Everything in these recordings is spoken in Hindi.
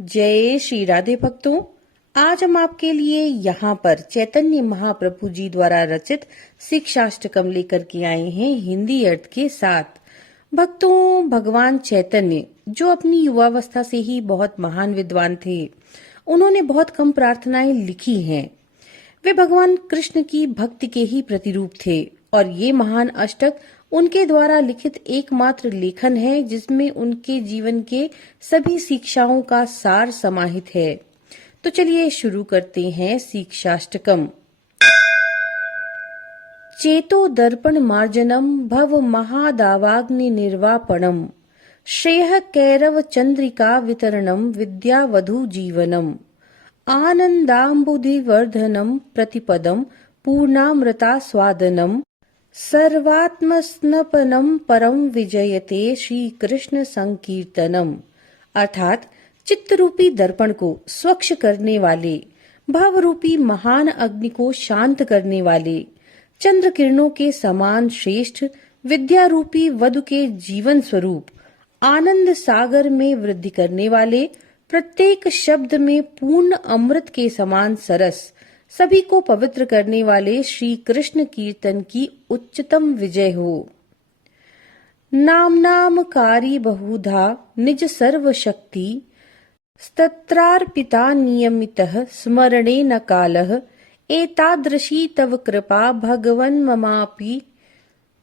जय श्री राधे भक्तों। आज हम आपके लिए यहाँ पर चैतन्य महाप्रभु जी द्वारा रचित शिक्षाष्टकम लेकर के आए हैं हिंदी अर्थ के साथ। भक्तों, भगवान चैतन्य जो अपनी युवावस्था से ही बहुत महान विद्वान थे, उन्होंने बहुत कम प्रार्थनाएं लिखी हैं। वे भगवान कृष्ण की भक्ति के ही प्रतिरूप थे और ये महान अष्टक उनके द्वारा लिखित एकमात्र लेखन है जिसमें उनके जीवन के सभी शिक्षाओं का सार समाहित है। तो चलिए शुरू करते हैं शिक्षाष्टकम। चेतो दर्पण मार्जनम भव महादावाग्नि निर्वापणम श्रेय कैरव चंद्रिका वितरणम विद्यावधु जीवनम आनंदाम्बुधिवर्धनम प्रतिपदम पूर्णामृता स्वादनम सर्वात्मस्नपनम परम विजयते श्री कृष्ण संकीर्तनम। अर्थात चित्त रूपी दर्पण को स्वच्छ करने वाले, भाव रूपी महान अग्नि को शांत करने वाले, चंद्र किरणों के समान श्रेष्ठ विद्या रूपी वधु के जीवन स्वरूप, आनंद सागर में वृद्धि करने वाले, प्रत्येक शब्द में पूर्ण अमृत के समान सरस, सभी को पवित्र करने वाले श्री कृष्ण कीर्तन की उच्चतम विजय हो। नाम नामकारी बहुधा निज सर्व शक्ति स्तत्रार्पिता नियमितः स्मरणे न कालः एतादृशी तव कृपा भगवन् ममापि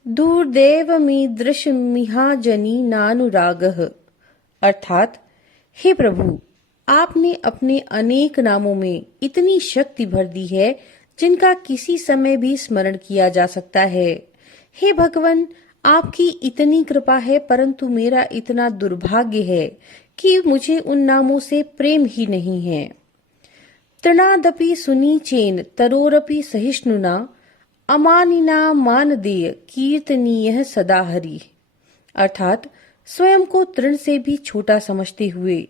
दुर्दैवमीदृशमिहाजनी नानुरागः। अर्थात, हे प्रभु, आपने अपने अनेक नामों में इतनी शक्ति भर दी है जिनका किसी समय भी स्मरण किया जा सकता है। हे भगवन, आपकी इतनी कृपा है, परंतु मेरा इतना दुर्भाग्य है कि मुझे उन नामों से प्रेम ही नहीं है। तृणादपि सुनीचेन तरोरपि सहिष्णुना अमानिना मानदेय कीर्तनीय सदा हरि। अर्थात स्वयं को तृण से भी छोटा समझते हुए,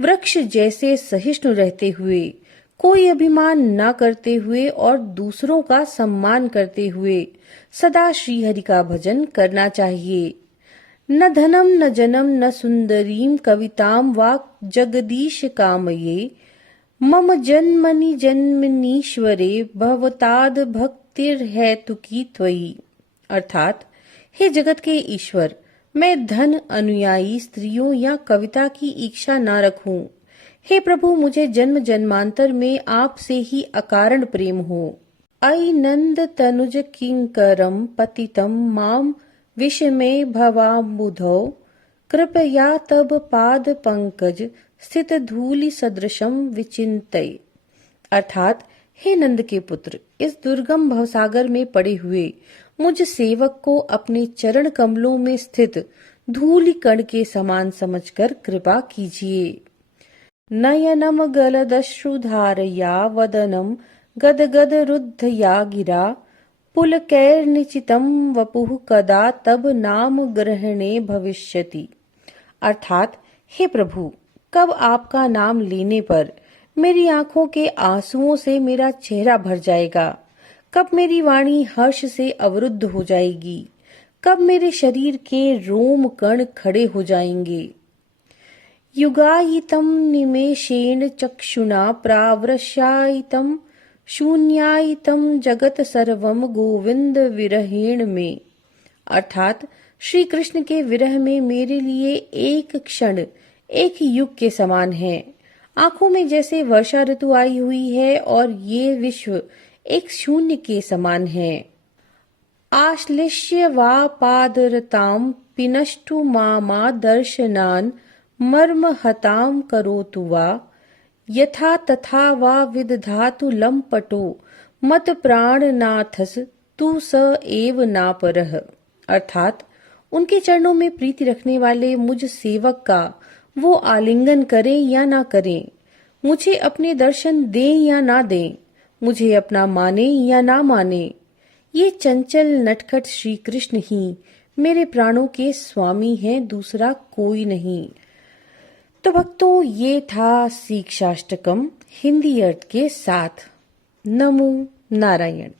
वृक्ष जैसे सहिष्णु रहते हुए, कोई अभिमान न करते हुए और दूसरों का सम्मान करते हुए सदा श्रीहरि का भजन करना चाहिए। न धनम न जनम न सुंदरीम कविताम वा जगदीश कामये मम जन्मनि जन्मनीश्वरे भवताद भक्तिर्हेतुकी त्वयि। अर्थात, हे जगत के ईश्वर, मैं धन, अनुयायी, स्त्रियों या कविता की इच्छा न रखूं। हे प्रभु, मुझे जन्म जन्मांतर में आपसे ही अकारण प्रेम हो। अयि नंद तनुज किंकरम पतितम माम विषमे भवाम्बुधौ कृपया तब पाद पंकज स्थित धूलि सदृशम विचिंतय। अर्थात, हे नंद के पुत्र, इस दुर्गम भवसागर में पड़े हुए मुझ सेवक को अपने चरण कमलों में स्थित धूलि कण के समान समझकर कृपा कीजिए। नयनम गलदश्रुधारया वदनम गदगद रुद्धया गिरा पुलकैर्निचितम वपुः कदा तब नाम ग्रहणे भविष्यति। अर्थात, हे प्रभु, कब आपका नाम लेने पर मेरी आंखों के आंसुओं से मेरा चेहरा भर जाएगा, कब मेरी वाणी हर्ष से अवरुद्ध हो जाएगी, कब मेरे शरीर के रोम कण खड़े हो जाएंगे। युगायितम निमेषेण चक्षुणा प्रावृष्यायितम शून्यायितम जगत सर्वम गोविंद विरहेण में। अर्थात, श्री कृष्ण के विरह में मेरे लिए एक क्षण एक युग के समान है। आंखों में जैसे वर्षा ऋतु आई हुई है और ये विश्व एक शून्य के समान है। आश्लिष्य वा पादरताम पिनष्टु मामा दर्शनान मर्म हताम करोतु वा यथा तथा वा विदधातु लंपटो मत प्राणनाथस तू स एव नापरः। अर्थात, उनके चरणों में प्रीति रखने वाले मुझ सेवक का वो आलिंगन करें या ना करें, मुझे अपने दर्शन दें या ना दें, मुझे अपना माने या ना माने, ये चंचल नटखट श्री कृष्ण ही मेरे प्राणों के स्वामी हैं, दूसरा कोई नहीं। तो भक्तों, ये था शिक्षाष्टकम हिंदी अर्थ के साथ। नमो नारायण।